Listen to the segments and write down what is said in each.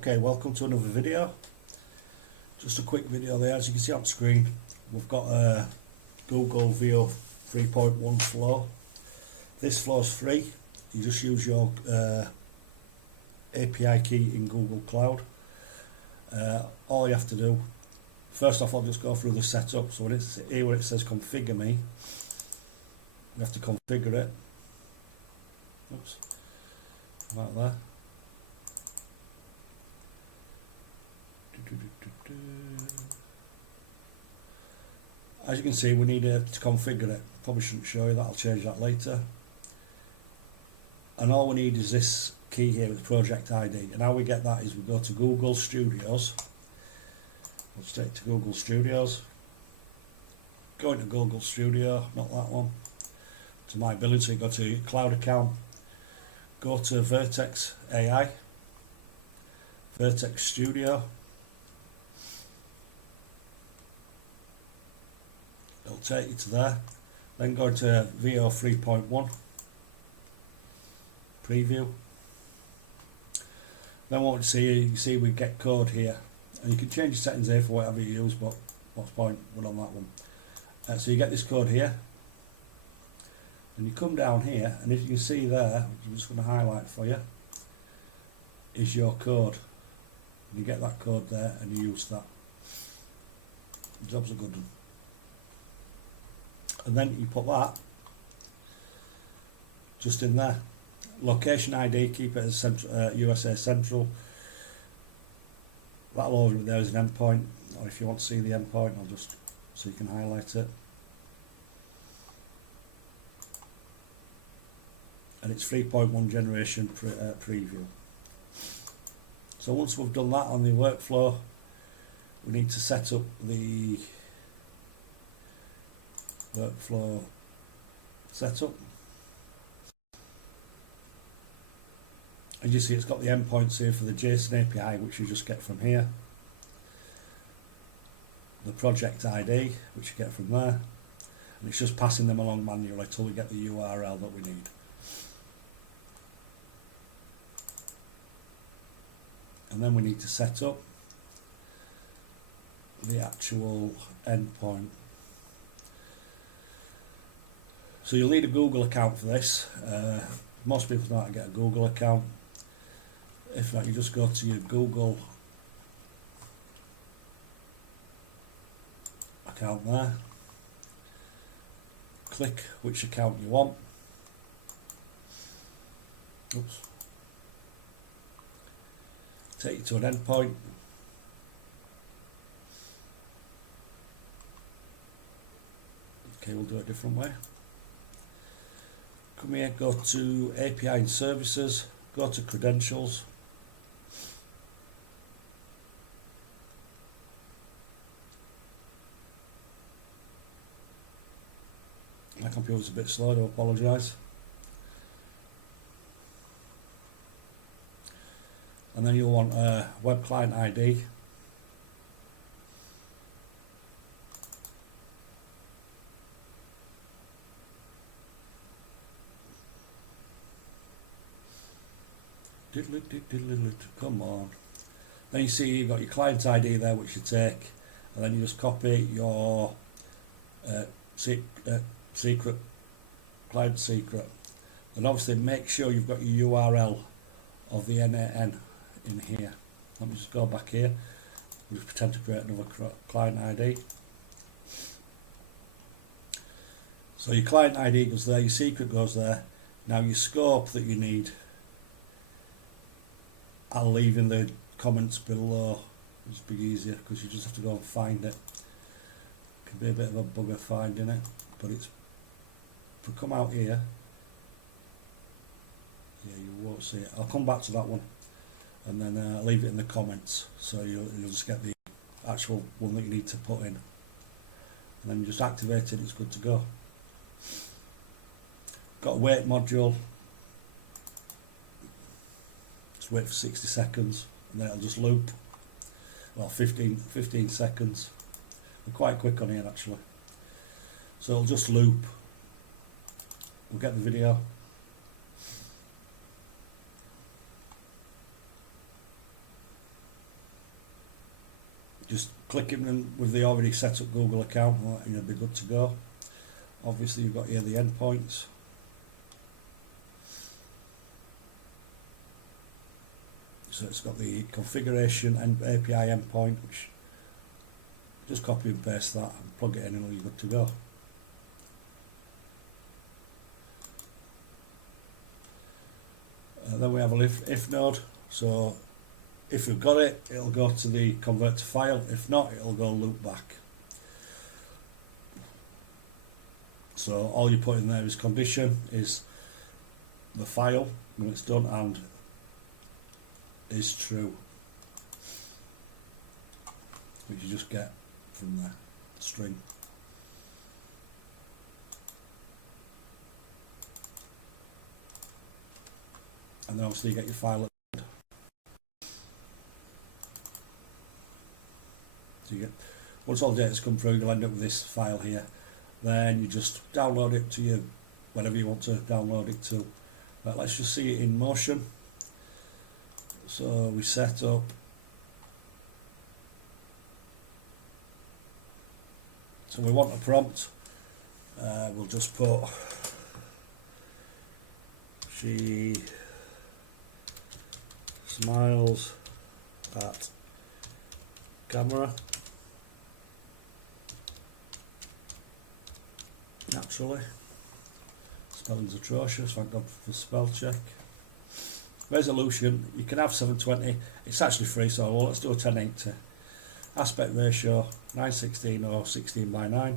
Okay, welcome to another video. Just a quick video there. As you can see on screen, we've got a Google VEO 3.1 flow. This flow is free. You just use your API key in Google Cloud. All you have to do, first off, I'll just go through the setup. So when it's here where it says configure me, you have to configure it. Oops, like that. As you can see, we need to configure it. Probably shouldn't show you that, I'll change that later. And all we need is this key here with project ID. And how we get that is we go to Google Studios. We'll straight to Google Studios. Go into Google Studio, not that one. To My Billing, so you go to your cloud account. Go to Vertex AI. Vertex Studio. It'll take you to there. Then go to VEO 3.1 preview. Then what you can see we get code here, and you can change the settings here for whatever you use, but what's the point, we're on that one. So you get this code here, and you come down here, and as you can see there, I'm just going to highlight for you, is your code. You get that code there and you use that. The job's a good one. And then you put that just in there. Location ID, keep it as central, USA Central. That'll over there as an endpoint, or if you want to see the endpoint, I'll just so you can highlight it. And it's 3.1 generation preview. So once we've done that on the workflow, we need to set up the workflow setup. And you see it's got the endpoints here for the JSON API, which you just get from here. The project ID, which you get from there. And it's just passing them along manually until we get the URL that we need. And then we need to set up the actual endpoint. So you'll need a Google account for this. Most people know how to get a Google account. If not, you just go to your Google account there. Click which account you want. Oops. Take you to an endpoint. Okay, we'll do it a different way. Come here, go to API and Services, go to Credentials. My computer's a bit slow, I do apologise. And then you'll want a web client ID. Come on. Then you see you've got your client ID there, which you take, and then you just copy your secret, client secret. And obviously make sure you've got your URL of the n8n in here. Let me just go back here. We'll just pretend to create another client ID. So your client ID goes there, your secret goes there. Now your scope that you need, I'll leave in the comments below. It's be easier because you just have to go and find it. Can be a bit of a bugger finding it, but it's, if we come out here, yeah, you won't see it. I'll come back to that one, and then I'll leave it in the comments, so you'll just get the actual one that you need to put in, and then you just activate it. It's good to go. Got a wait module. Just wait for 60 seconds, and then it'll just loop. Well, 15 seconds. We're quite quick on here actually. So it'll just loop. We'll get the video. just click in with the already set up Google account and you'll be good to go. Obviously you've got here the endpoints. So it's got the configuration and API endpoint, which just copy and paste that and plug it in and you're good to go. Then we have a if node. So if you've got it, it'll go to the convert to file. If not, it'll go loop back. So all you put in there is condition is the file when it's done and is true, which you just get from the string. And then obviously you get your file at the end. So you get, once all the data's come through, you'll end up with this file here. Then you just download it to you, whatever you want to download it to. But let's just see it in motion. So we set up so we want a prompt. We'll just put she smiles at camera naturally. Spelling's atrocious, thank God for spell check. Resolution, you can have 720, it's actually free, so let's do a 1080. Aspect ratio 9:16 or 16:9.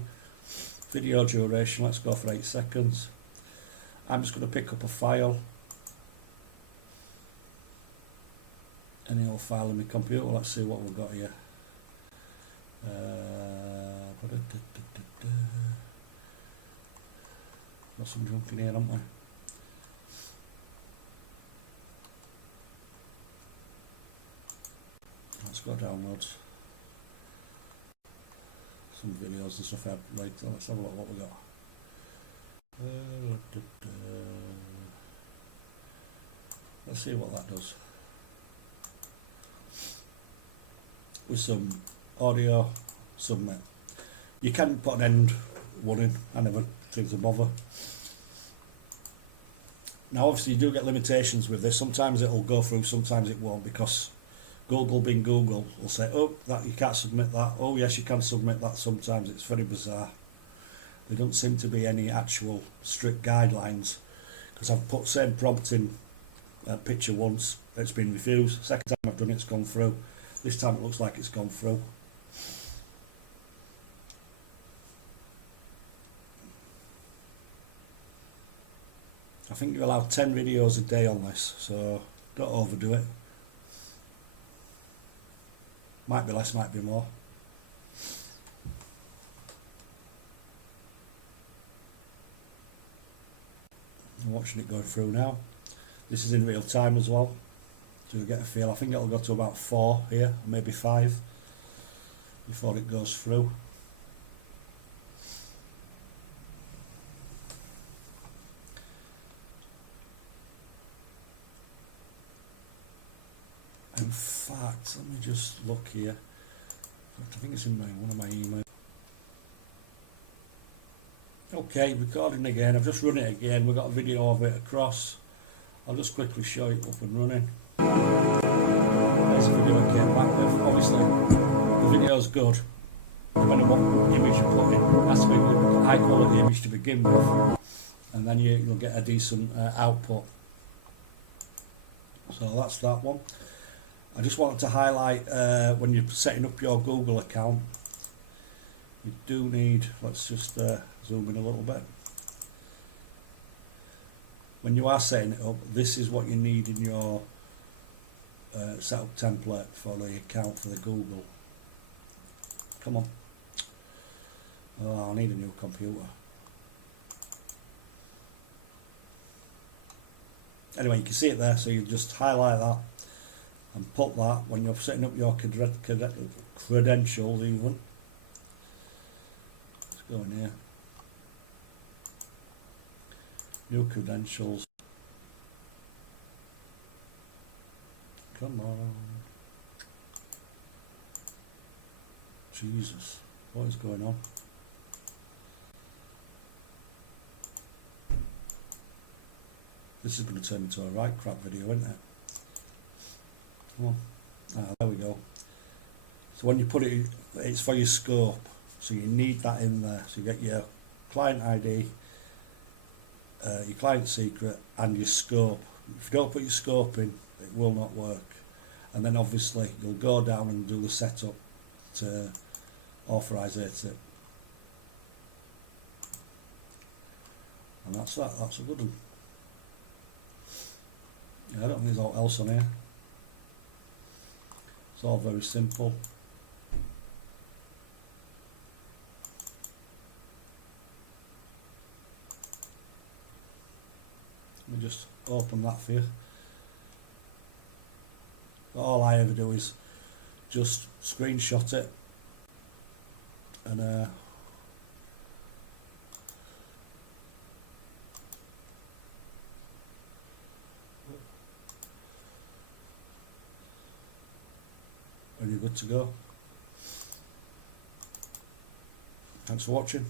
Video duration, let's go for 8 seconds. I'm just going to pick up a file, any old file in my computer. Let's see what we've got here. Got some junk in here, haven't we? Let's go downloads. Some videos and stuff I've liked. Let's have a look what we got. Let's see what that does. With some audio, submit. You can put an end one in, I never seem to bother. Now obviously you do get limitations with this. Sometimes it'll go through, sometimes it won't, because Google being Google will say, oh, that you can't submit that. Oh yes, you can submit that. Sometimes it's very bizarre. There don't seem to be any actual strict guidelines, because I've put same prompt in a picture once, it's been refused. Second time I've done it, it's gone through. This time it looks like it's gone through. I think you're allowed 10 videos a day on this, so don't overdo it. Might be less, might be more. I'm watching it go through now. This is in real time as well, so you get a feel. I think it'll go to about 4 here, maybe 5 before it goes through. In fact, let me just look here. I think it's in one of my emails. Okay, recording again. I've just run it again. We've got a video of it across. I'll just quickly show it up and running. There's the video it came back with. Obviously, the video's good. Depending on what image you put in, it has to be a good, high quality image to begin with, and then you'll get a decent output. So that's that one. I just wanted to highlight when you're setting up your Google account, you do need, let's just zoom in a little bit. When you are setting it up, this is what you need in your setup template for the account for the Google. Come on. Oh, I need a new computer. Anyway, you can see it there, so you just highlight that and put that when you're setting up your credentials even. Let's go in here. New credentials. Come on. Jesus, what is going on? This is going to turn into a right crap video, isn't it? Come on. There we go. So when you put it, it's for your scope. So you need that in there. So you get your client ID, your client secret, and your scope. If you don't put your scope in, it will not work. And then obviously you'll go down and do the setup to authorize it. And that's that. That's a good one. Yeah, I don't think there's all else on here. It's all very simple. Let me just open that for you. All I ever do is just screenshot it and you're good to go. Thanks for watching.